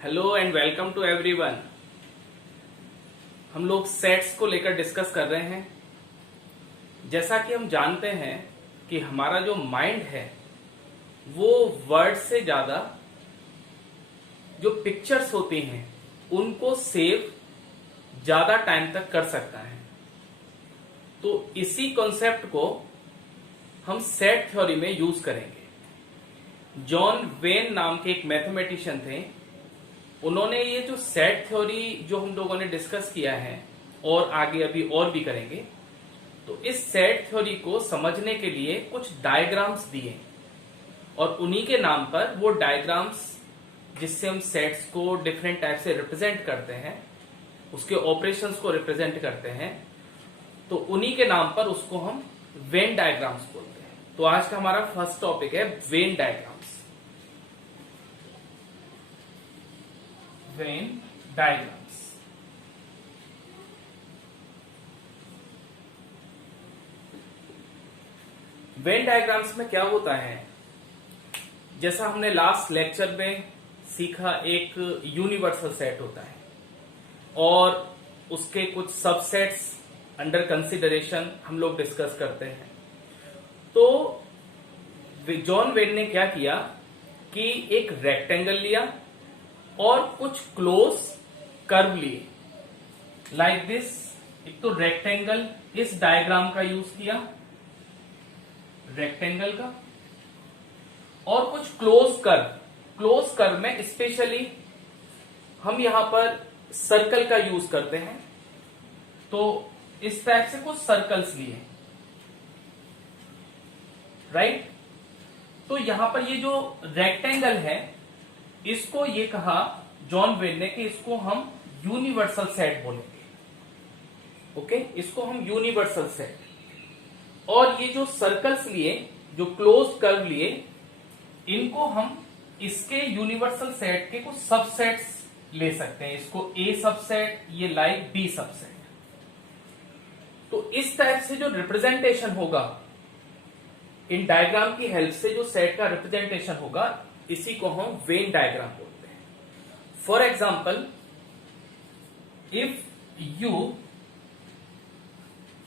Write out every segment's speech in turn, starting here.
Hello and welcome to everyone. हम लोग sets को लेकर डिस्कस कर रहे हैं। जैसा कि हम जानते हैं कि हमारा जो माइंड है वो वर्ड से ज्यादा जो पिक्चर्स होती हैं उनको सेव ज्यादा टाइम तक कर सकता है। तो इसी कॉन्सेप्ट को हम सेट थ्योरी में यूज करेंगे। जॉन वेन नाम के एक मैथमेटिशियन थे। उन्होंने ये जो सेट थ्योरी जो हम लोगों ने डिस्कस किया है और आगे अभी और भी करेंगे, तो इस सेट थ्योरी को समझने के लिए कुछ डायग्राम्स दिए और उन्हीं के नाम पर वो डायग्राम्स जिससे हम सेट्स को डिफरेंट टाइप से रिप्रेजेंट करते हैं, उसके ऑपरेशंस को रिप्रेजेंट करते हैं, तो उन्हीं के नाम पर उसको हम वेन डायग्राम्स बोलते हैं। तो आज का हमारा फर्स्ट टॉपिक है Venn diagrams. Venn diagrams. Venn diagrams में क्या होता है, जैसा हमने लास्ट लेक्चर में सीखा, एक यूनिवर्सल सेट होता है और उसके कुछ सबसेट्स अंडर कंसिडरेशन हम लोग डिस्कस करते हैं। तो जॉन वेन ने क्या किया कि एक रेक्टेंगल लिया और कुछ क्लोज कर्व लिए लाइक दिस। एक तो रेक्टेंगल, इस डायग्राम का यूज किया रेक्टेंगल का, और कुछ क्लोज कर्व। क्लोज कर्व में स्पेशली हम यहां पर सर्कल का यूज करते हैं। तो इस टाइप से कुछ सर्कल्स लिए, राइट। तो यहां पर ये जो रेक्टेंगल है इसको ये कहा जॉन वेन ने कि इसको हम यूनिवर्सल सेट बोलेंगे। ओके, इसको हम यूनिवर्सल सेट। और ये जो सर्कल्स लिए, जो क्लोज कर्व लिए, इनको हम इसके यूनिवर्सल सेट के कुछ सबसेट्स ले सकते हैं। इसको ए सबसेट, ये लाइक बी सबसेट। तो इस टाइप से जो रिप्रेजेंटेशन होगा इन डायग्राम की हेल्प से, जो सेट का रिप्रेजेंटेशन होगा, इसी को हम वेन डायग्राम बोलते हैं। फॉर एग्जाम्पल, इफ यू,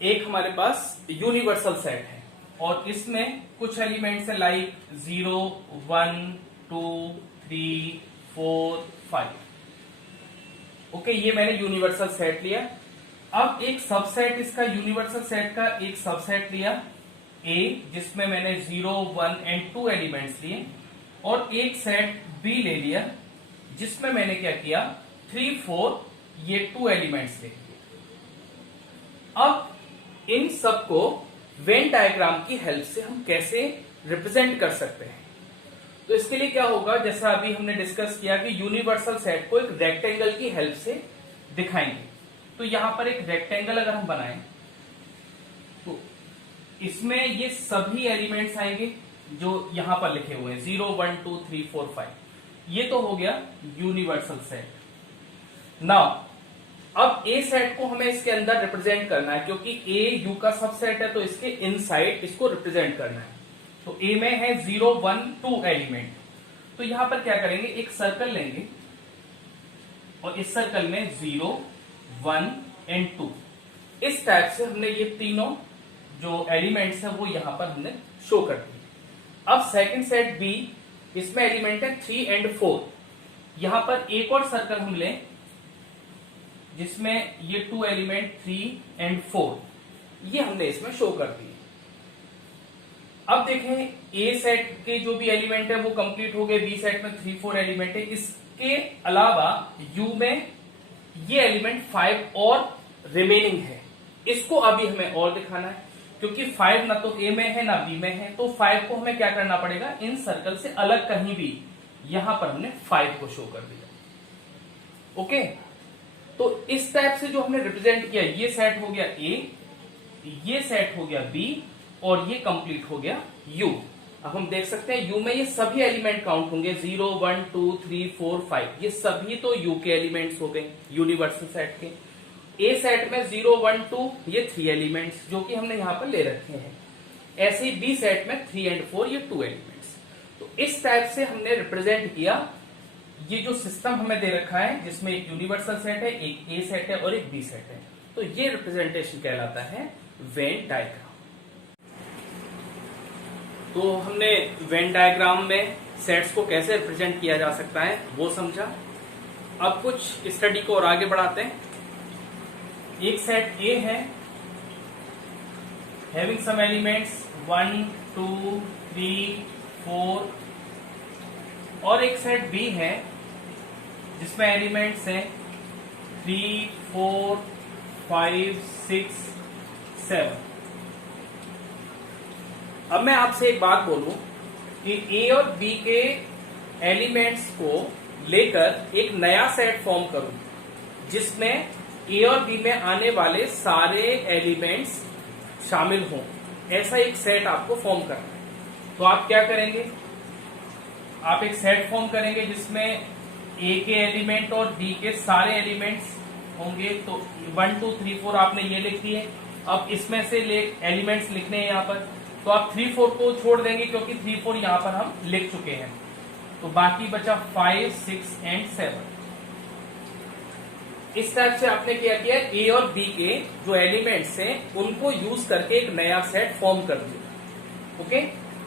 एक हमारे पास यूनिवर्सल सेट है और इसमें कुछ एलिमेंट्स है लाइक 0, 1, 2, 3, 4, 5। ओके, ये मैंने यूनिवर्सल सेट लिया। अब एक सबसेट, इसका यूनिवर्सल सेट का एक सबसेट लिया ए, जिसमें मैंने 0, 1 एंड 2 एलिमेंट्स लिए, और एक सेट बी ले लिया जिसमें मैंने क्या किया, 3, 4 ये 2 एलिमेंट्स ले लिए। अब इन सबको वेन डायग्राम की हेल्प से हम कैसे रिप्रेजेंट कर सकते हैं। तो इसके लिए क्या होगा, जैसा अभी हमने डिस्कस किया कि यूनिवर्सल सेट को एक रेक्टेंगल की हेल्प से दिखाएंगे। तो यहां पर एक रेक्टेंगल अगर हम बनाएं तो इसमें ये सभी एलिमेंट्स आएंगे जो यहां पर लिखे हुए हैं, 0, 1, 2, 3, 4, 5। ये तो हो गया यूनिवर्सल सेट। नाउ अब ए सेट को हमें इसके अंदर रिप्रेजेंट करना है, क्योंकि ए यू का सबसेट है, तो इसके इनसाइड इसको रिप्रेजेंट करना है। तो ए में है 0, 1, 2 एलिमेंट। तो यहां पर क्या करेंगे, एक सर्कल लेंगे और इस सर्कल में 0, 1 एंड 2, इस टाइप से हमने ये तीनों जो एलिमेंट्स है वो यहां पर हमने शो कर दिए। अब सेकंड सेट बी, इसमें एलिमेंट है 3 एंड 4। यहां पर एक और सर्कल हम लें जिसमें ये 2 एलिमेंट 3 एंड 4, ये हमने इसमें शो कर दिए। अब देखें, ए सेट के जो भी एलिमेंट है वो कंप्लीट हो गए, बी सेट में 3, 4 एलिमेंट है। इसके अलावा यू में ये एलिमेंट 5 और रिमेनिंग है। इसको अभी हमें और दिखाना है, क्योंकि 5 ना तो ए में है ना बी में है। तो 5 को हमें क्या करना पड़ेगा, इन सर्कल से अलग कहीं भी, यहां पर हमने 5 को शो कर दिया। ओके, तो इस टाइप से जो हमने रिप्रेजेंट किया, ये सेट हो गया ए, ये सेट हो गया बी, और ये कंप्लीट हो गया यू। अब हम देख सकते हैं यू में ये सभी एलिमेंट काउंट होंगे, 0, 1, 2, 3, 4, 5। ये सभी तो यू के एलिमेंट्स हो गए यूनिवर्सल सेट के। ए सेट में 0, 1, 2 ये 3 एलिमेंट्स जो कि हमने यहां पर ले रखे हैं। ऐसे ही बी सेट में 3 एंड 4 ये 2 एलिमेंट्स। तो इस टाइप से हमने रिप्रेजेंट किया ये जो सिस्टम हमें दे रखा है जिसमें एक यूनिवर्सल सेट है, एक ए सेट है और एक बी सेट है, तो ये रिप्रेजेंटेशन कहलाता है वेन डायग्राम। तो हमने वेन डायग्राम में सेट्स को कैसे रिप्रेजेंट किया जा सकता है वो समझा। अब कुछ स्टडी को और आगे बढ़ाते हैं। एक सेट ए है हैविंग सम एलिमेंट्स 1 2 3 4 और एक सेट बी है जिसमें एलिमेंट्स हैं 3 4 5 6 7। अब मैं आपसे एक बात बोलूं कि ए और बी के एलिमेंट्स को लेकर एक नया सेट फॉर्म करूं जिसमें ए और बी में आने वाले सारे एलिमेंट्स शामिल हों, ऐसा एक सेट आपको फॉर्म करना है। तो आप क्या करेंगे, आप एक सेट फॉर्म करेंगे जिसमें ए के एलिमेंट और बी के सारे एलिमेंट्स होंगे। तो 1 2 3 4 आपने ये लिख दिए। अब इसमें से एलिमेंट्स लिखने हैं यहाँ पर, तो आप 3 4 को छोड़ देंगे क्योंकि 3 4 यहाँ पर हम लिख चुके हैं। तो बाकी बचा 5 6 एंड 7। इस टाइप से आपने क्या किया, ए और बी के जो एलिमेंट्स हैं उनको यूज करके एक नया सेट फॉर्म कर दिया। ओके,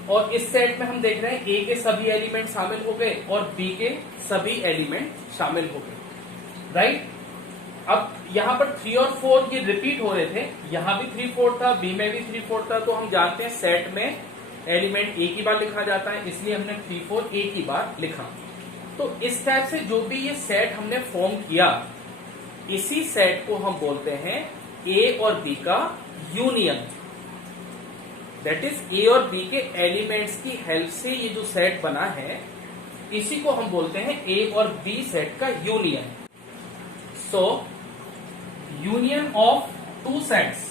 और इस सेट में हम देख रहे हैं ए के सभी एलिमेंट शामिल हो गए और बी के सभी एलिमेंट शामिल हो गए, राइट। अब यहाँ पर 3 और 4 ये रिपीट हो रहे थे, यहाँ भी 3 4 था, बी में भी 3 4 था। तो हम जानते हैं सेट में एलिमेंट एक ही बार लिखा जाता है, इसलिए हमने 3 4 एक ही बार लिखा। तो इस टाइप से जो भी ये सेट हमने फॉर्म किया, इसी सेट को हम बोलते हैं ए और बी का यूनियन। दैट इज ए और बी के एलिमेंट्स की हेल्प से ये जो सेट बना है, इसी को हम बोलते हैं ए और बी सेट का union. So union of two sets,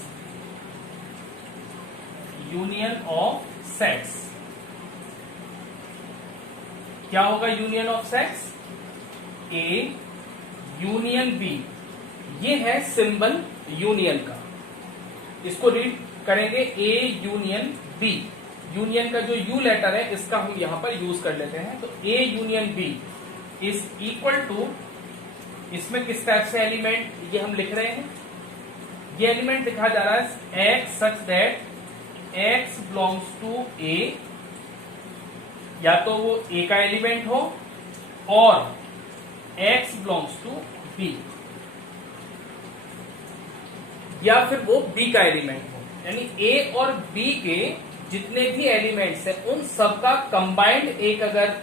union of sets क्या होगा, union of sets A union B. ये है सिंबल यूनियन का, इसको रीड करेंगे ए यूनियन बी। यूनियन का जो यू लेटर है इसका हम यहां पर यूज कर लेते हैं। तो A union B is equal to, इसमें किस टाइप से एलिमेंट ये हम लिख रहे हैं, ये एलिमेंट लिखा जा रहा है x such that x belongs to A, या तो वो ए का एलिमेंट हो और एक्स बिलोंग्स टू बी, या फिर वो बी का एलिमेंट हो। यानी ए और बी के जितने भी एलिमेंट्स हैं उन सबका कंबाइंड एक अगर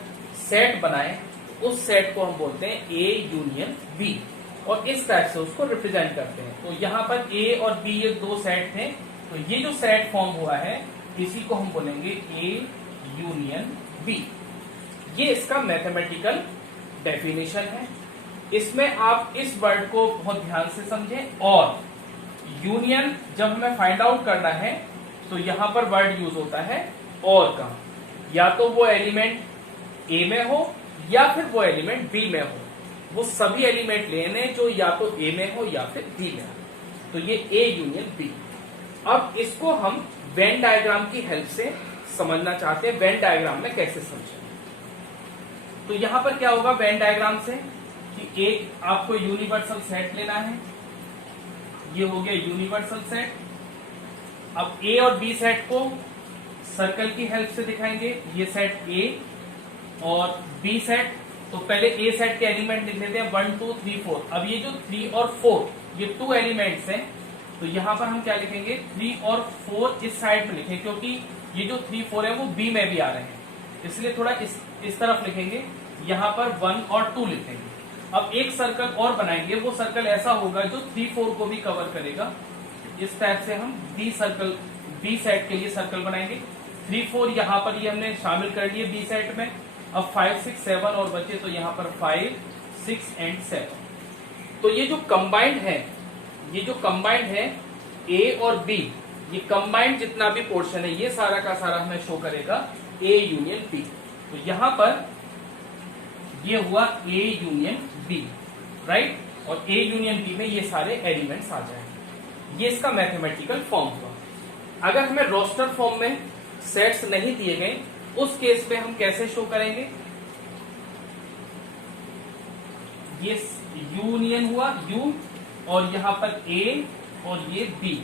सेट बनाए, उस सेट को हम बोलते हैं ए यूनियन बी, और इस टाइप से उसको रिप्रेजेंट करते हैं। तो यहाँ पर ए और बी ये दो सेट थे, तो ये जो सेट फॉर्म हुआ है इसी को हम बोलेंगे ए यूनियन बी। ये इसका मैथमेटिकल डेफिनेशन है। इसमें आप इस वर्ड को बहुत ध्यान से समझें। और यूनियन जब हमें फाइंड आउट करना है तो यहां पर वर्ड यूज होता है और का, या तो वो एलिमेंट ए में हो या फिर वो एलिमेंट बी में हो। वो सभी एलिमेंट लेने जो या तो ए में हो या फिर बी में हो। तो ये ए यूनियन बी। अब इसको हम वेन डायग्राम की हेल्प से समझना चाहते हैं। वेन डायग्राम में कैसे समझें, तो यहां पर क्या होगा वेन डायग्राम से कि एक आपको यूनिवर्सल सेट लेना है, ये हो गया यूनिवर्सल सेट। अब ए और बी सेट को सर्कल की हेल्प से दिखाएंगे, ये सेट ए और बी सेट। तो पहले ए सेट के एलिमेंट लिख लेते हैं 1 2 3 4। अब ये जो 3 और 4 ये 2 एलिमेंट्स हैं, तो यहां पर हम क्या लिखेंगे 3 और 4 इस साइड में लिखें, क्योंकि ये जो 3 4 है वो बी में भी आ रहे हैं, इसलिए थोड़ा इस तरफ लिखेंगे। यहां पर 1 और 2 लिखेंगे। अब एक सर्कल और बनाएंगे, वो सर्कल ऐसा होगा जो 3 4 को भी कवर करेगा। इस टाइप से हम बी सेट के लिए सर्कल बनाएंगे। 3 4 यहाँ पर ये हमने शामिल कर लिए बी सेट में। अब 5 6 7 और बचे, तो यहाँ पर 5 6 एंड 7। तो ये जो कंबाइंड है ए और बी, ये कंबाइंड जितना भी पोर्शन है ये सारा का सारा हमें शो करेगा ए यूनियन बी। तो यहां पर ये हुआ ए यूनियन बी, राइट। और ए यूनियन बी में ये सारे एलिमेंट्स आ जाएंगे। ये इसका मैथमेटिकल फॉर्म हुआ। अगर हमें रोस्टर फॉर्म में सेट्स नहीं दिए गए, उस केस में हम कैसे शो करेंगे, ये यूनियन हुआ यू, और यहाँ पर ए और ये बी,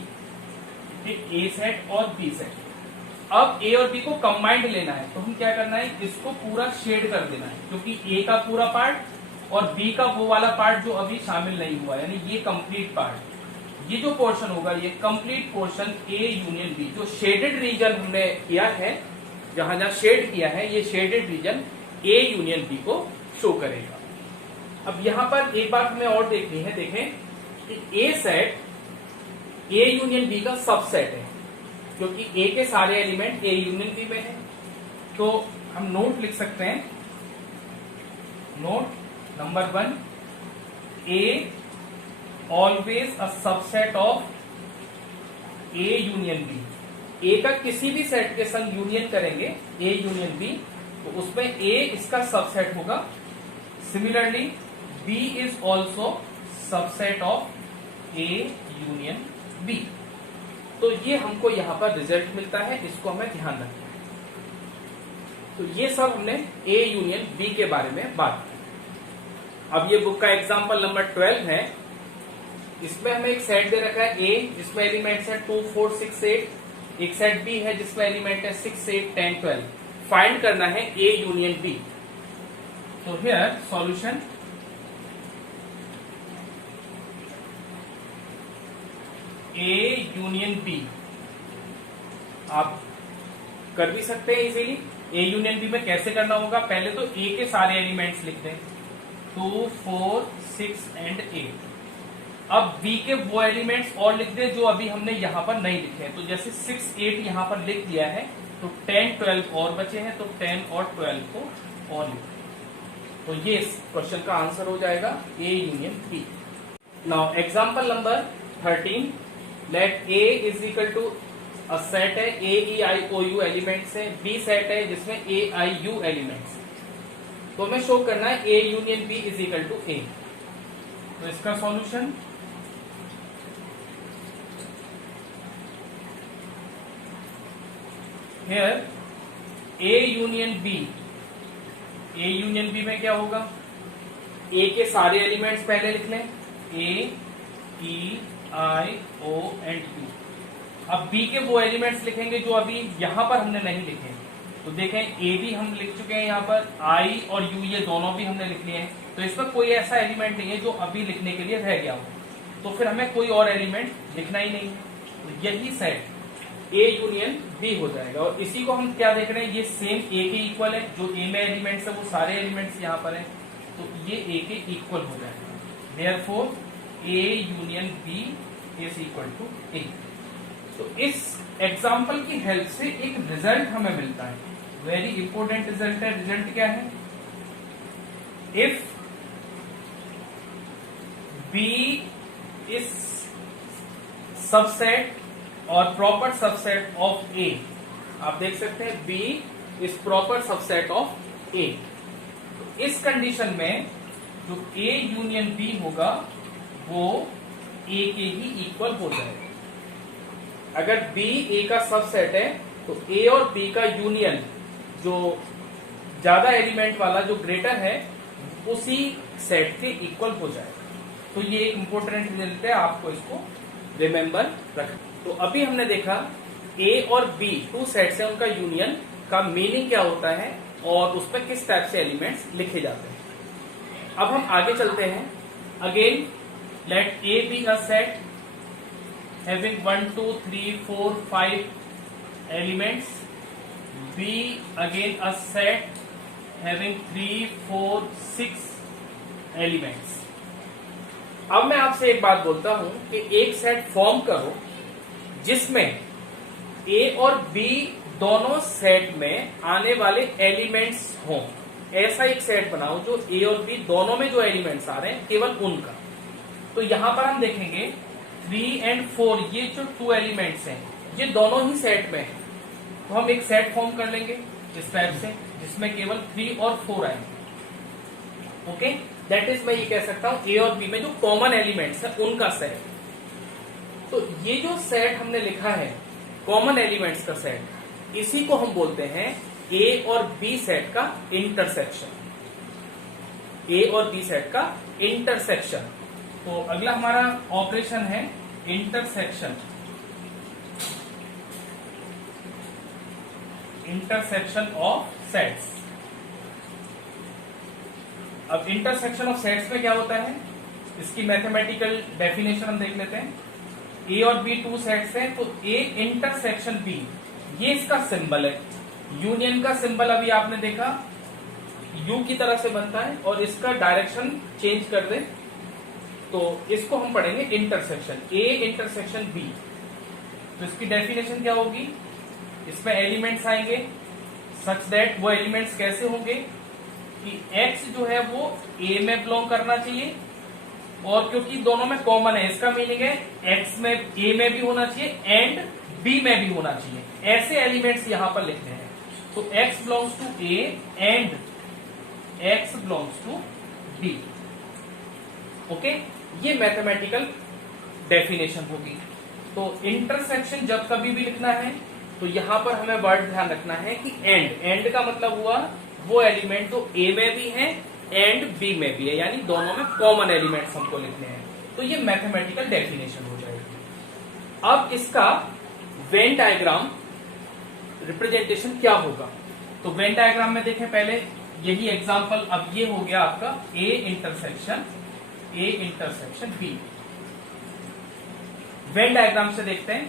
ए सेट और बी सेट। अब ए और बी को कंबाइंड लेना है, तो हम क्या करना है, इसको पूरा शेड कर देना है, क्योंकि ए का पूरा पार्ट और बी का वो वाला पार्ट जो अभी शामिल नहीं हुआ, यानी ये कंप्लीट पार्ट, ये जो पोर्शन होगा ये complete portion A union B, जो शेडेड रीजन हमने किया है, जहां जहां शेड किया है, ये shaded region A union B को शो करेगा। अब यहां पर एक बात हमें और देखनी है, देखें कि ए सेट ए यूनियन बी का सबसेट है, क्योंकि ए के सारे एलिमेंट ए यूनियन बी में है। तो हम नोट लिख सकते हैं, note number 1, A always a subset of A union B. A का किसी भी सेट के संग यूनियन करेंगे ए यूनियन बी, तो उसमें ए इसका सबसेट होगा। Similarly B is also subset of A union B. तो ये हमको यहां पर रिजल्ट मिलता है, इसको हमें ध्यान रखना है। तो ये सब हमने ए यूनियन बी के बारे में बात की। अब ये बुक का एग्जाम्पल नंबर 12 है। इसमें हमें एक सेट दे रखा है ए, जिसमें एलिमेंट्स है 2, 4, 6, 8। एक सेट बी है जिसमें एलिमेंट है 6, 8, 10, 12। फाइंड करना है ए यूनियन बी। तो here solution, A union B आप कर भी सकते हैं इजीली। ए यूनियन बी में कैसे करना होगा, पहले तो ए के सारे एलिमेंट्स लिख दें, 2, 4, 6 एंड 8। अब बी के वो एलिमेंट्स और लिख दें जो अभी हमने यहां पर नहीं लिखे हैं। तो जैसे 6, 8 यहां पर लिख दिया है, तो 10, 12 और बचे हैं, तो 10 और 12 को और लिख दें। तो ये इस क्वेश्चन का आंसर हो जाएगा A union B. Now example number 13, let A is equal to a set है, A E I O U elements है, बी सेट है जिसमें ए आई यू एलिमेंट्स। तो हमें शो करना है A union B is equal to A. तो इसका solution, here A union B, A union B में क्या होगा, ए के सारे एलिमेंट्स पहले लिख लें, ए E I O and you. अब बी के वो एलिमेंट्स लिखेंगे जो अभी यहां पर हमने नहीं लिखे। तो देखें ए भी हम लिख चुके हैं, यहां पर आई और यू ये दोनों भी हमने लिख लिए हैं। तो इसमें कोई ऐसा एलिमेंट नहीं है जो अभी लिखने के लिए रह गया हो, तो फिर हमें कोई और एलिमेंट लिखना ही नहीं। तो यही सेट ए यूनियन बी हो जाएगा। और इसी को हम क्या देख रहे हैं, ये सेम ए के इक्वल है, जो ए में एलिमेंट्स है वो सारे एलिमेंट्स यहाँ पर हैं, तो ये ए के इक्वल हो जाएगा। Therefore A union B is equal to A. तो इस एग्जाम्पल की हेल्प से एक रिजल्ट हमें मिलता है, वेरी इंपॉर्टेंट रिजल्ट है। रिजल्ट क्या है, इफ बी इज सबसेट और प्रॉपर सबसेट ऑफ ए, आप देख सकते हैं B is proper subset of A. इस कंडीशन में जो ए यूनियन बी होगा वो ए के ही इक्वल हो जाएगा। अगर बी ए का सबसेट है तो ए और बी का यूनियन, जो ज्यादा एलिमेंट वाला जो ग्रेटर है, उसी सेट के इक्वल हो जाएगा। तो ये एक इंपॉर्टेंट रिजल्ट है, आपको इसको रिमेंबर रखना। तो अभी हमने देखा ए और बी टू सेट्स है, उनका यूनियन का मीनिंग क्या होता है और उसमें किस टाइप से एलिमेंट्स लिखे जाते हैं। अब हम आगे चलते हैं। Again let A be a set having 1, 2, 3, 4, 5 elements, B again a set having 3, 4, 6 elements। अब मैं आपसे एक बात बोलता हूं कि एक सेट फॉर्म करो जिसमें A और B दोनों सेट में आने वाले एलिमेंट्स हों। ऐसा एक सेट बनाओ जो A और B दोनों में जो एलिमेंट्स आ रहे हैं केवल उनका। तो यहां पर हम देखेंगे 3 और 4, ये जो 2 एलिमेंट्स हैं ये दोनों ही सेट में हैं। तो हम एक सेट फॉर्म कर लेंगे इस टाइप से जिसमें केवल 3 और 4 आएंगे। ओके, दैट इज मैं ये कह सकता हूं ए और बी में जो कॉमन एलिमेंट्स है उनका सेट। तो ये जो सेट हमने लिखा है कॉमन एलिमेंट्स का सेट, इसी को हम बोलते हैं ए और बी सेट का इंटरसेक्शन। ए और बी सेट का इंटरसेक्शन। तो अगला हमारा ऑपरेशन है इंटरसेक्शन। Intersection of sets. अब इंटरसेक्शन ऑफ सेट्स में क्या होता है, इसकी मैथमेटिकल डेफिनेशन हम देख लेते हैं। ए और बी टू सेट्स हैं, तो ए इंटरसेक्शन बी, ये इसका सिंबल है। यूनियन का सिंबल अभी आपने देखा यू की तरह से बनता है, और इसका डायरेक्शन चेंज कर दे तो इसको हम पढ़ेंगे इंटरसेक्शन। ए इंटरसेक्शन बी, तो इसकी डेफिनेशन क्या होगी, इसमें एलिमेंट्स आएंगे सच दैट, वो एलिमेंट्स कैसे होंगे कि x जो है वो a में बिलोंग करना चाहिए, और क्योंकि दोनों में कॉमन है, इसका मीनिंग है x में a में भी होना चाहिए एंड b में भी होना चाहिए। ऐसे एलिमेंट्स यहां पर लिखने हैं। तो x belongs to a and x belongs to b। Okay, ये मैथमेटिकल डेफिनेशन होगी। तो इंटरसेक्शन जब कभी भी लिखना है तो यहां पर हमें वर्ड ध्यान रखना है कि एंड का मतलब हुआ वो एलिमेंट जो ए में भी है एंड बी में भी है, यानी दोनों में कॉमन एलिमेंट्स हमको लिखने हैं। तो ये मैथमेटिकल डेफिनेशन हो जाएगी। अब इसका वेन डायग्राम रिप्रेजेंटेशन क्या होगा, तो वेन डायग्राम में देखें पहले यही एग्जांपल। अब ये हो गया आपका A intersection B. Venn diagram से देखते हैं,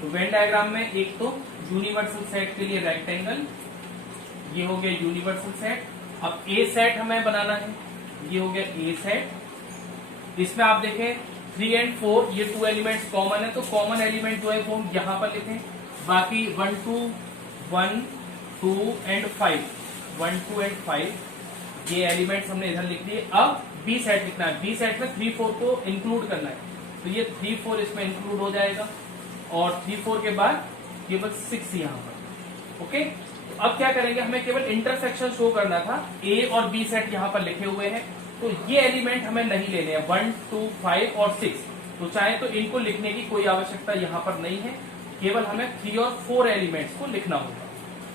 तो वेन डायग्राम में एक तो यूनिवर्सल सेट के लिए रेक्टेंगल, ये हो गया यूनिवर्सल सेट। अब ए सेट हमें बनाना है, ये हो गया ए सेट। इसमें आप देखें 3 और 4 ये 2 एलिमेंट्स कॉमन है, तो कॉमन एलिमेंट जो है वो हम यहां पर लिखें। बाकी 1 2 एंड 5 ये एलिमेंट्स हमने इधर लिख दिए। अब बी सेट लिखना है, बी सेट में 3 4 को इंक्लूड करना है, तो ये 3 4 इसमें इंक्लूड हो जाएगा, और 3 4 के बाद केवल 6 यहां पर। ओके, तो अब क्या करेंगे, हमें केवल इंटरसेक्शन शो करना था। ए और बी सेट यहां पर लिखे हुए हैं, तो ये एलिमेंट हमें नहीं लेने हैं 1 2 5 और 6। तो चाहे तो इनको लिखने की कोई आवश्यकता यहां पर नहीं है, केवल हमें 3 और 4 एलिमेंट्स को लिखना होगा।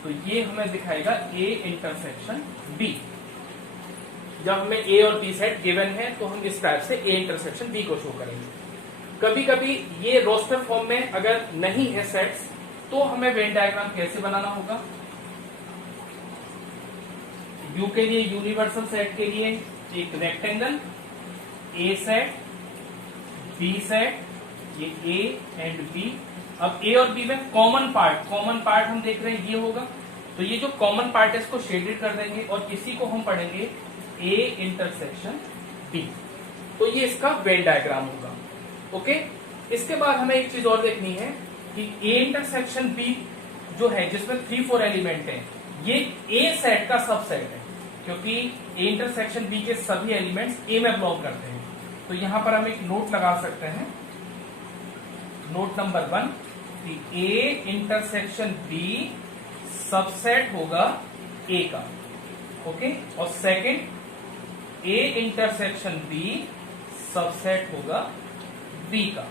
तो ये हमें दिखाएगा ए इंटरसेक्शन बी। जब हमें ए और बी सेट गिवन है तो हम इस टाइप से ए इंटरसेक्शन बी को शो करेंगे। कभी कभी ये रोस्टर फॉर्म में अगर नहीं है सेट्स, तो हमें वेन डायग्राम कैसे बनाना होगा। यू के लिए, यूनिवर्सल सेट के लिए एक रेक्टेंगल, ए सेट, बी सेट, ये ए एंड बी। अब ए और बी में कॉमन पार्ट हम देख रहे हैं ये होगा, तो ये जो कॉमन पार्ट है इसको शेडेड कर देंगे, और इसी को हम पढ़ेंगे ए इंटरसेक्शन बी। तो ये इसका वेन डायग्राम होगा। ओके, इसके बाद हमें एक चीज और देखनी है कि ए इंटरसेक्शन बी जो है, जिसमें 3 4 एलिमेंट हैं, ये ए सेट का सबसेट है, क्योंकि ए इंटरसेक्शन बी के सभी एलिमेंट्स ए में बिलोंग करते हैं। तो यहां पर हम एक नोट लगा सकते हैं, नोट नंबर 1 कि ए इंटरसेक्शन बी सबसेट होगा ए का। ओके, और second A intersection B subset होगा बी का।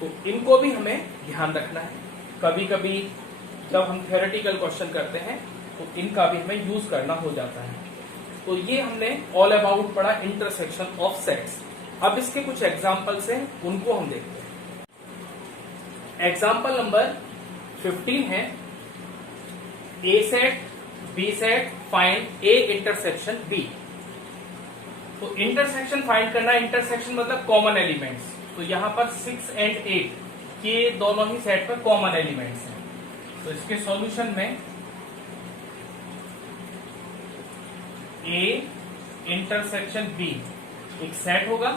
तो इनको भी हमें ध्यान रखना है। कभी कभी जब हम थ्योरेटिकल क्वेश्चन करते हैं तो इनका भी हमें यूज करना हो जाता है। तो ये हमने ऑल अबाउट पढ़ा इंटरसेक्शन ऑफ सेट्स। अब इसके कुछ एग्जाम्पल्स हैं, उनको हम देखते हैं। एग्जाम्पल नंबर 15 है, A set B set find A intersection B. तो इंटरसेक्शन फाइंड करना, इंटरसेक्शन मतलब कॉमन एलिमेंट्स। तो यहां पर 6 और 8 ये दोनों ही सेट पर कॉमन एलिमेंट्स हैं। तो इसके सॉल्यूशन में ए इंटरसेक्शन बी एक सेट होगा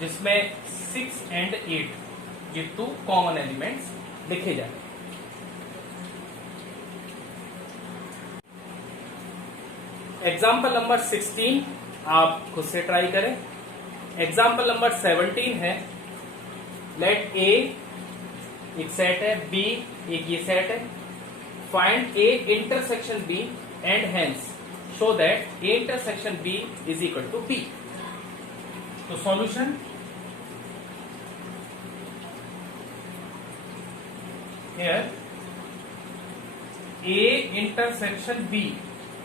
जिसमें 6 और 8 ये 2 कॉमन एलिमेंट्स लिखे जाए। एग्जाम्पल नंबर 16 आप खुद से ट्राई करें। एग्जाम्पल नंबर 17 है, लेट ए एक सेट है, बी एक ये सेट है, find A intersection B and hence show that A intersection B is equal to B. तो solution here A intersection B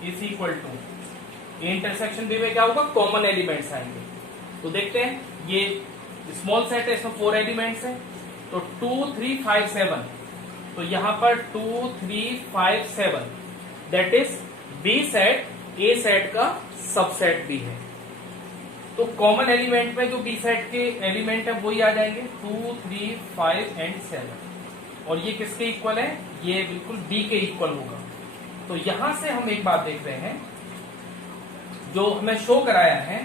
is equal to A intersection B में क्या होगा, कॉमन एलिमेंट्स आएंगे। तो देखते हैं, ये स्मॉल सेट है, इसमें 4 एलिमेंट्स है, तो 2 3 5 7, तो यहां पर 2 3 5 7 that is B set A set का सबसेट भी है। तो कॉमन एलिमेंट में जो बी सेट के एलिमेंट है वही आ जाएंगे 2 3 5 एंड 7, और ये किसके इक्वल है, ये बिल्कुल बी के इक्वल होगा। तो यहां से हम एक बात देख रहे हैं, जो हमें शो कराया है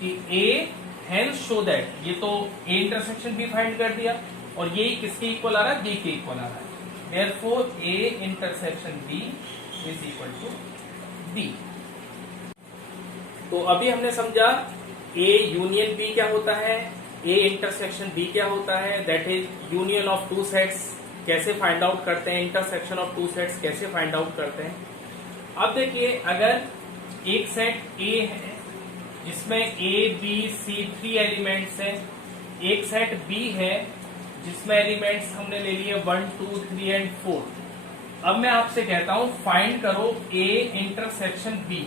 कि ए हेंस शो दैट, ये तो ए इंटरसेक्शन बी फाइंड कर दिया, और ये किसके इक्वल आ रहा है, बी के इक्वल आ रहा है। Therefore A intersection B is equal to B. तो अभी हमने समझा ए यूनियन बी क्या होता है, ए इंटरसेक्शन बी क्या होता है, that is union of two sets कैसे फाइंड आउट करते हैं, इंटरसेक्शन ऑफ टू सेट्स कैसे फाइंड आउट करते हैं। अब देखिए, अगर एक सेट ए है जिसमें ए बी सी 3 एलिमेंट्स हैं, एक सेट बी है जिसमें एलिमेंट्स हमने ले लिए 1 2 3 एंड 4। अब मैं आपसे कहता हूं फाइंड करो A intersection B,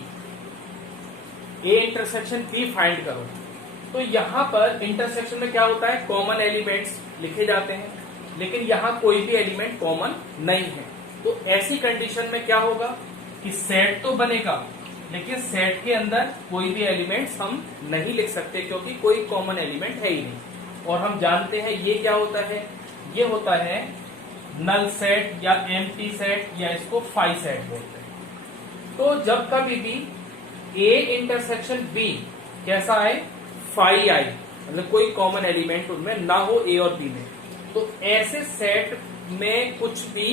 A intersection B find करो। तो यहां पर इंटरसेक्शन में क्या होता है, कॉमन एलिमेंट्स लिखे जाते हैं, लेकिन यहां कोई भी एलिमेंट कॉमन नहीं है। तो ऐसी कंडीशन में क्या होगा कि सेट तो बनेगा, लेकिन सेट के अंदर कोई भी एलिमेंट्स हम नहीं लिख सकते, क्योंकि कोई कॉमन एलिमेंट है ही नहीं। और हम जानते हैं ये क्या होता है, ये होता है नल सेट या एम्प्टी सेट, या इसको फाई सेट बोलते हैं। तो जब कभी भी ए इंटरसेक्शन बी कैसा आए, फाई आए, मतलब कोई कॉमन एलिमेंट उनमें ना हो ए और बी में, तो ऐसे सेट में कुछ भी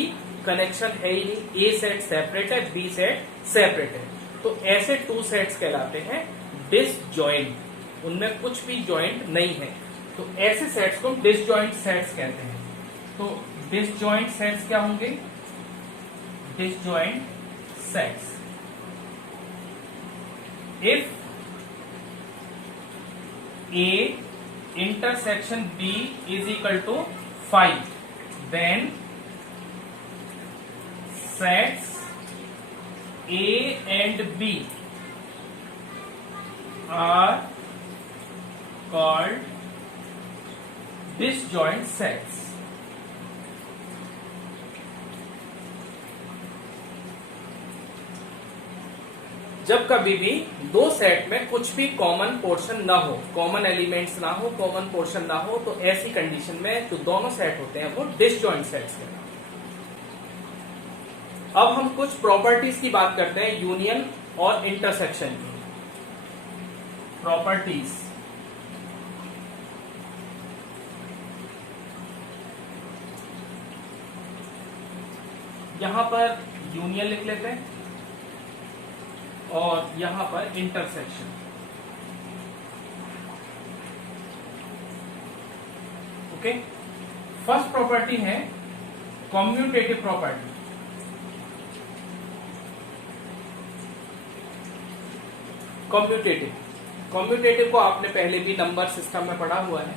कनेक्शन है ही नहीं, ए सेट सेपरेट है, बी सेट सेपरेट है, तो ऐसे टू सेट्स कहलाते हैं डिसजॉइंट, उनमें कुछ भी जॉइंट नहीं है। तो ऐसे सेट्स को डिसजॉइंट सेट्स कहते हैं। तो डिसजॉइंट सेट्स क्या होंगे, disjoint sets if A intersection B is equal to 5, then sets A and B are called disjoint sets. जब कभी भी दो सेट में कुछ भी कॉमन पोर्शन ना हो, कॉमन एलिमेंट्स ना हो, कॉमन पोर्शन ना हो, तो ऐसी कंडीशन में जो दोनों सेट होते हैं वो डिसजॉइंट सेट्स हैं। अब हम कुछ प्रॉपर्टीज की बात करते हैं यूनियन और इंटरसेक्शन की। प्रॉपर्टीज, यहां पर यूनियन लिख लेते हैं और यहां पर इंटरसेक्शन। ओके, फर्स्ट प्रॉपर्टी है कॉम्यूटेटिव प्रॉपर्टी। कॉम्यूटेटिव को आपने पहले भी नंबर सिस्टम में पढ़ा हुआ है।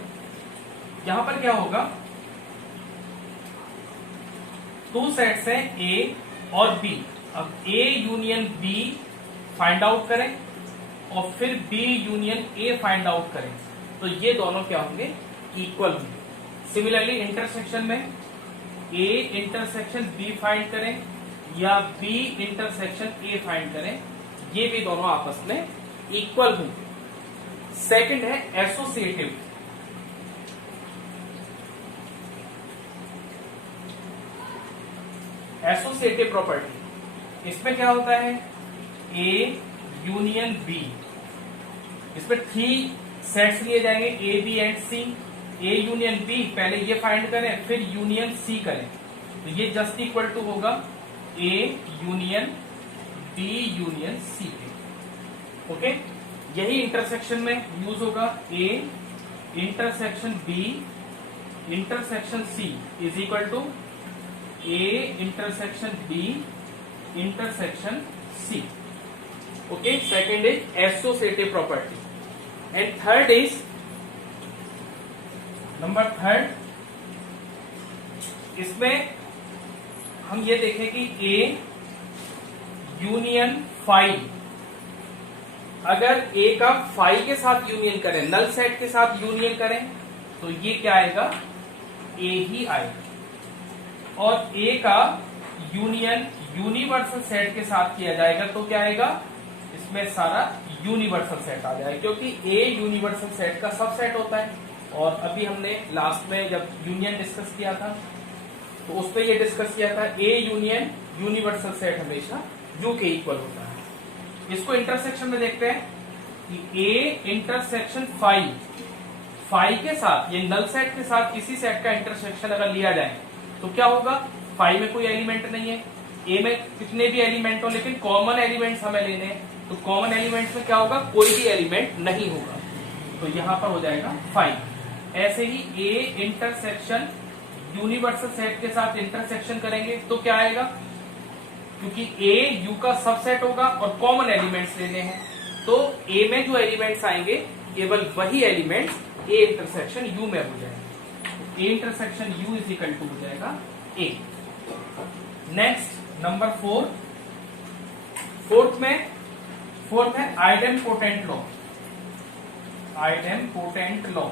यहां पर क्या होगा, टू सेट्स हैं ए और बी। अब A union B find out करें और फिर B union A find out करें, तो ये दोनों क्या होंगे, इक्वल होंगे। सिमिलरली इंटरसेक्शन में ए इंटरसेक्शन बी फाइंड करें या बी इंटरसेक्शन ए फाइंड करें, ये भी दोनों आपस में इक्वल होंगे। सेकंड है एसोसिएटिव। एसोसिएटिव प्रॉपर्टी, इसमें क्या होता है, ए यूनियन बी, इसमें 3 सेट्स लिए जाएंगे A B and C. A union B पहले ये फाइंड करें, फिर यूनियन सी करें, तो ये जस्ट इक्वल टू होगा A union B union C के। ओके, यही इंटरसेक्शन में यूज होगा, A intersection B intersection C is equal to A intersection B intersection C. Okay, second is associative property and third is number third, इसमें हम ये देखें कि A union phi अगर ए का फाई के साथ यूनियन करें, नल सेट के साथ यूनियन करें, तो ये क्या आएगा, ए ही आएगा। और ए का यूनियन यूनिवर्सल सेट के साथ किया जाएगा तो क्या आएगा, इसमें सारा यूनिवर्सल सेट आ जाएगा, क्योंकि ए यूनिवर्सल सेट का सबसेट होता है। और अभी हमने लास्ट में जब यूनियन डिस्कस किया था तो उस पर ये डिस्कस किया था, ए यूनियन यूनिवर्सल सेट हमेशा यू के इक्वल होता है। इसको इंटरसेक्शन में देखते हैं कि ए इंटरसेक्शन फाई के साथ, ये नल सेट के साथ किसी सेट का इंटरसेक्शन अगर लिया जाए तो क्या होगा, फाई में कोई एलिमेंट नहीं है, ए में कितने भी एलिमेंट हो लेकिन कॉमन एलिमेंट्स हमें लेने हैं, तो कॉमन एलिमेंट्स में क्या होगा, कोई भी एलिमेंट नहीं होगा, तो यहां पर हो जाएगा फाई। ऐसे ही ए इंटरसेक्शन यूनिवर्सल सेट के साथ इंटरसेक्शन करेंगे तो क्या आएगा, क्योंकि ए यू का सबसेट होगा और कॉमन एलिमेंट्स लेने हैं, तो ए में जो एलिमेंट्स आएंगे केवल वही एलिमेंट्स ए इंटरसेक्शन यू में हो जाएंगे। A intersection U is equal to हो जाएगा ए। नेक्स्ट नंबर 4, फोर्थ है idempotent law. Idempotent law,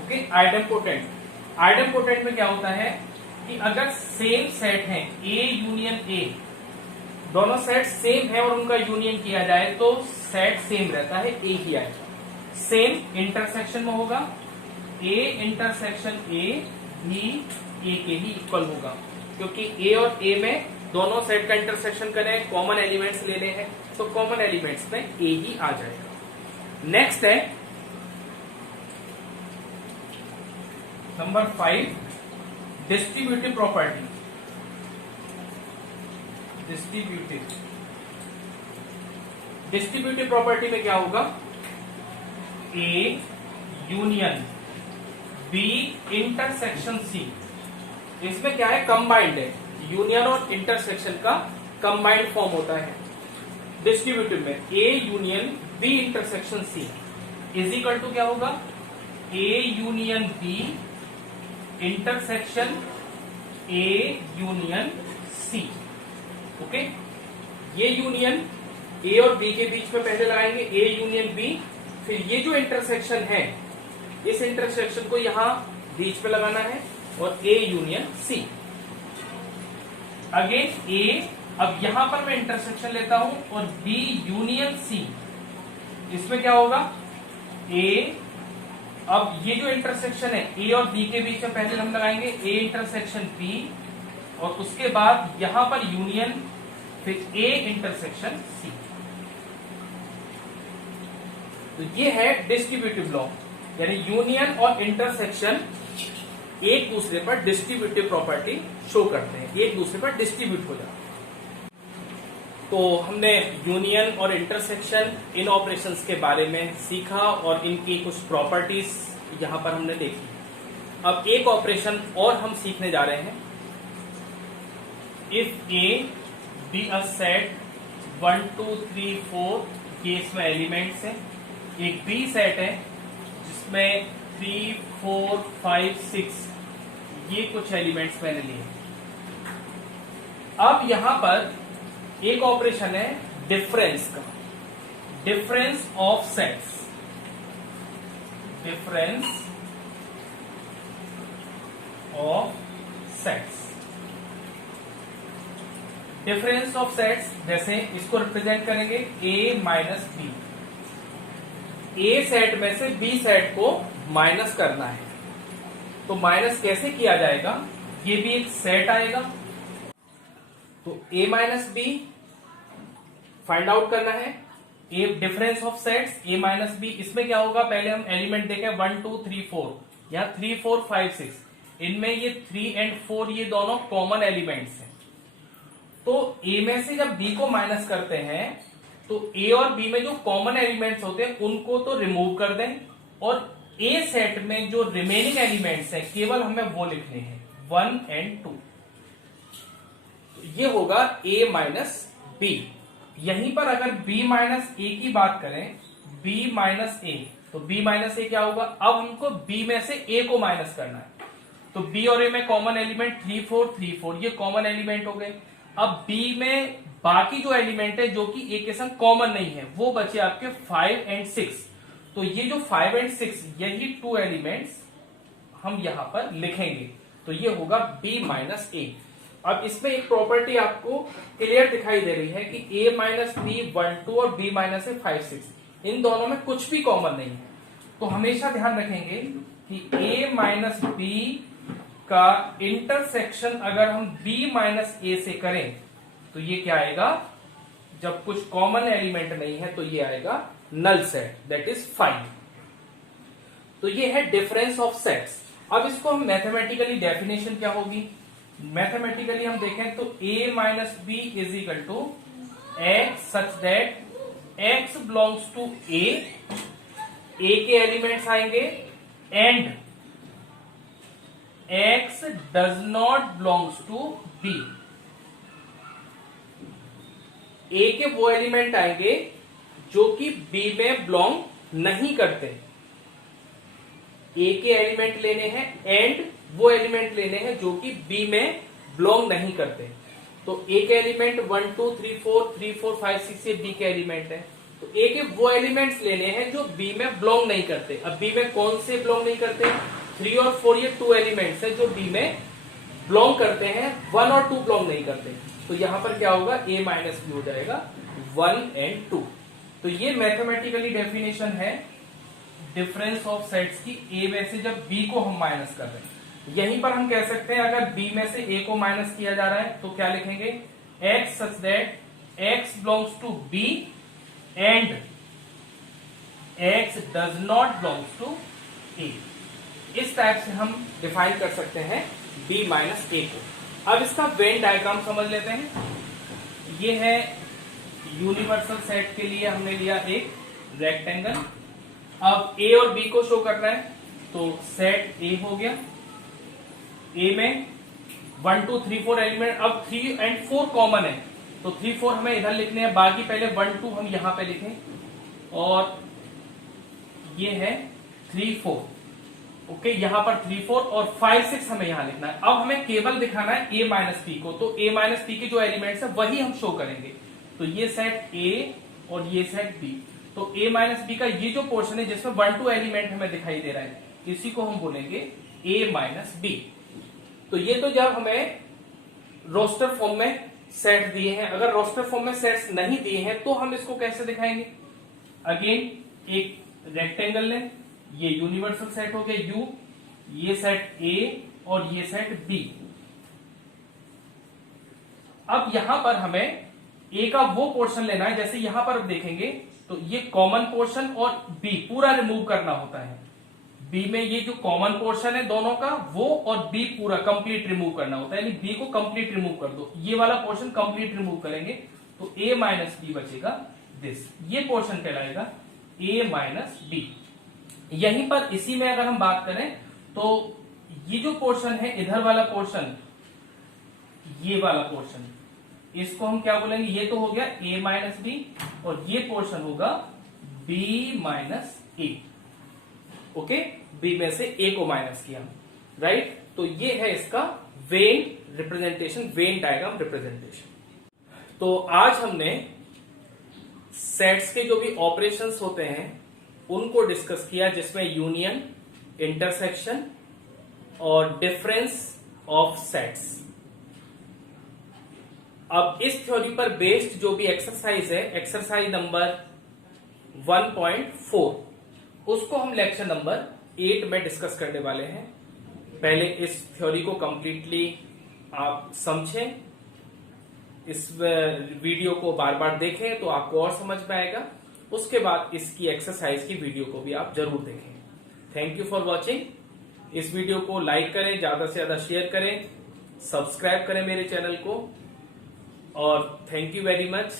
okay. Idempotent में क्या होता है कि अगर सेम सेट है, ए यूनियन ए, दोनों सेट सेम है और उनका यूनियन किया जाए तो सेट सेम रहता है, ए ही आएगा। सेम इंटरसेक्शन में होगा, ए इंटरसेक्शन ए भी ए के ही इक्वल होगा, क्योंकि ए और ए में दोनों सेट का इंटरसेक्शन करें, कॉमन एलिमेंट्स लेने हैं, तो कॉमन एलिमेंट्स में ए ही आ जाएगा। नेक्स्ट है number 5, distributive property. Distributive property में क्या होगा, A union B intersection C, इसमें क्या है, कंबाइंड है, यूनियन और इंटरसेक्शन का कंबाइंड फॉर्म होता है। डिस्ट्रीब्यूटिव में A union B intersection C is equal to क्या होगा, A union B intersection A union C, okay. ये यूनियन ए और बी के बीच में पहले लगाएंगे, ए यूनियन बी, फिर ये जो इंटरसेक्शन है इस इंटरसेक्शन को यहां बीच में लगाना है और ए यूनियन सी। अगेन ए, अब यहां पर मैं इंटरसेक्शन लेता हूं और बी यूनियन सी, इसमें क्या होगा, ए, अब ये जो इंटरसेक्शन है ए और बी के बीच में पहले हम लगाएंगे ए इंटरसेक्शन बी और उसके बाद यहां पर यूनियन, फिर ए इंटरसेक्शन सी। तो ये है डिस्ट्रीब्यूटिव लॉ, यानी यूनियन और इंटरसेक्शन एक दूसरे पर डिस्ट्रीब्यूटिव प्रॉपर्टी शो करते हैं, एक दूसरे पर डिस्ट्रीब्यूट हो जाते हैं। तो हमने यूनियन और इंटरसेक्शन इन ऑपरेशंस के बारे में सीखा और इनकी कुछ प्रॉपर्टीज यहां पर हमने देखी। अब एक ऑपरेशन और हम सीखने जा रहे हैं। If A be a set 1 2 3 4, ये इसमें एलिमेंट्स हैं। एक बी सेट है जिसमें 3 4 5 6 ये कुछ एलिमेंट्स मैंने लिए। अब यहां पर एक ऑपरेशन है डिफरेंस का, difference of sets. Difference of sets, difference of sets जैसे इसको रिप्रेजेंट करेंगे ए माइनस बी। ए सेट में से बी सेट को माइनस करना है, तो माइनस कैसे किया जाएगा, ये भी एक सेट आएगा, तो A minus B find out करना है। A difference of sets A minus B, इसमें क्या होगा, पहले हम एलिमेंट देखें 1 2 3 4, यहां 3 4 5 6, इनमें ये 3 और 4 ये दोनों कॉमन एलिमेंट्स हैं। तो ए में से जब बी को माइनस करते हैं तो ए और बी में जो कॉमन एलिमेंट्स होते हैं उनको तो रिमूव कर दें और ए सेट में जो रिमेनिंग एलिमेंट्स हैं केवल हमें वो लिखने हैं 1 और 2। ये होगा a माइनस बी। यहीं पर अगर b माइनस ए की बात करें, b माइनस ए, तो b माइनस ए क्या होगा, अब हमको b में से a को माइनस करना है, तो b और a में कॉमन एलिमेंट 3 4 3 4, ये कॉमन एलिमेंट हो गए। अब b में बाकी जो एलिमेंट है जो कि ए के संग कॉमन नहीं है वो बचे आपके 5 एंड 6। तो ये जो 5 एंड 6 यही 2 एलिमेंट्स हम यहां पर लिखेंगे, तो ये होगा b माइनस ए। अब इसमें एक प्रॉपर्टी आपको क्लियर दिखाई दे रही है कि a माइनस बी 1 2 और b माइनस ए 5 6, इन दोनों में कुछ भी कॉमन नहीं है। तो हमेशा ध्यान रखेंगे कि a माइनस बी का इंटरसेक्शन अगर हम b माइनस ए से करें तो ये क्या आएगा, जब कुछ कॉमन एलिमेंट नहीं है तो ये आएगा नल सेट, दैट इज 5। तो ये है डिफरेंस ऑफ सेट्स। अब इसको हम मैथमेटिकली डेफिनेशन क्या होगी, मैथमेटिकली हम देखें तो a minus B is equal to X such that x belongs to a के एलिमेंट्स आएंगे and x does not belongs to b। a के वो एलिमेंट आएंगे जो कि b में बिलोंग नहीं करते। a के एलिमेंट लेने हैं एंड वो एलिमेंट लेने हैं जो कि b में बिलोंग नहीं करते। तो a के एलिमेंट 1 2 3 4 3 4 5 6 ये b के एलिमेंट है। तो a के वो एलिमेंट्स लेने हैं जो b में बिलोंग नहीं करते। अब b में कौन से बिलोंग नहीं करते, 3 और 4 ये 2 एलिमेंट्स है जो b में बिलोंग करते हैं, 1 और 2 बिलोंग नहीं करते। तो यहां पर क्या होगा, a माइनस बी हो जाएगा 1 एंड 2। तो ये मैथमेटिकली डेफिनेशन है डिफरेंस ऑफ सेट्स की a में से जब b को हम माइनस कर रहे हैं। यहीं पर हम कह सकते हैं अगर b में से a को माइनस किया जा रहा है तो क्या लिखेंगे, x such that x belongs to b and x does not belongs to a। इस टाइप से हम डिफाइन कर सकते हैं b माइनस a को। अब इसका वेन डायग्राम समझ लेते हैं। ये है यूनिवर्सल सेट के लिए हमने लिया एक रेक्टेंगल। अब a और b को शो करना है तो सेट a हो गया, a में 1 2 3 4 एलिमेंट। अब 3 एंड 4 कॉमन है तो 3 4 हमें इधर लिखने हैं, बाकी पहले 1 2 हम यहां पे लिखें और ये है 3 4। ओके, यहां पर 3 4 और 5 6 हमें यहां लिखना है। अब हमें केवल दिखाना है a माइनस p को, तो a माइनस p के जो एलिमेंट्स है वही हम शो करेंगे। तो ये सेट a और ये सेट b। तो a माइनस b का ये जो पोर्शन है जिसमें 1 2 एलिमेंट हमें दिखाई दे रहा है, इसी को हम बोलेंगे a माइनस b। तो ये तो जब हमें रोस्टर फॉर्म में सेट दिए हैं, अगर रोस्टर फॉर्म में सेट्स नहीं दिए हैं तो हम इसको कैसे दिखाएंगे। अगेन एक रेक्टेंगल लें, ये यूनिवर्सल सेट हो गया U, ये सेट A और ये सेट B। अब यहां पर हमें A का वो पोर्शन लेना है, जैसे यहां पर देखेंगे तो ये कॉमन पोर्शन और B पूरा रिमूव करना होता है। B में ये जो कॉमन पोर्शन है दोनों का वो और B पूरा कंप्लीट रिमूव करना होता है, यानी B को कंप्लीट रिमूव कर दो, ये वाला पोर्शन कंप्लीट रिमूव करेंगे तो A माइनस बी बचेगा दिस, ये पोर्शन कहलाएगा A माइनस बी। यहीं पर इसी में अगर हम बात करें तो ये जो पोर्शन है इधर वाला पोर्शन, ये वाला पोर्शन, इसको हम क्या बोलेंगे, ये तो हो गया a माइनस बी और ये पोर्शन होगा b माइनस ए। ओके, b में से a को माइनस किया, राइट। तो ये है इसका when representation, Venn diagram representation. तो आज हमने सेट्स के जो भी ऑपरेशंस होते हैं उनको डिस्कस किया, जिसमें यूनियन, इंटरसेक्शन और डिफरेंस ऑफ सेट्स। अब इस थ्योरी पर बेस्ड जो भी एक्सरसाइज है, एक्सरसाइज नंबर 1.4, उसको हम लेक्चर नंबर 8 में डिस्कस करने वाले हैं। पहले इस थ्योरी को कंप्लीटली आप समझें, इस वीडियो को बार बार देखें तो आपको और समझ में आएगा। उसके बाद इसकी एक्सरसाइज की वीडियो को भी आप जरूर देखें। Thank you for watching. इस वीडियो को लाइक करें, ज्यादा से ज्यादा शेयर करें, सब्सक्राइब करें मेरे चैनल को, और थैंक यू वेरी मच।